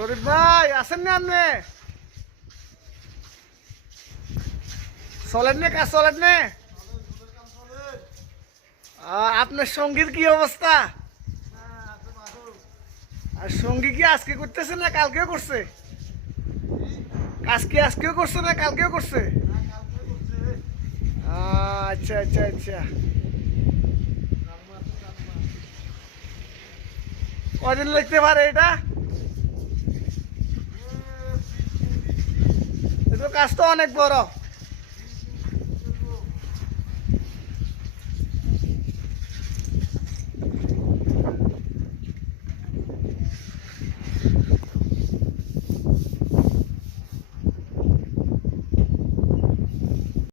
শরীফ ভাই আছেন না আপনি? চলেন না, কাজ চলেন না? আপনার সঙ্গীর কি অবস্থা? আর সঙ্গী কি আজকে করতেছে না কালকেও করছে? কাজ কি আজকেও করছে না কালকেও করছে? আচ্ছা আচ্ছা আচ্ছা। কদিন লাগতে পারে এটা? এটা কাজ তো অনেক বড়।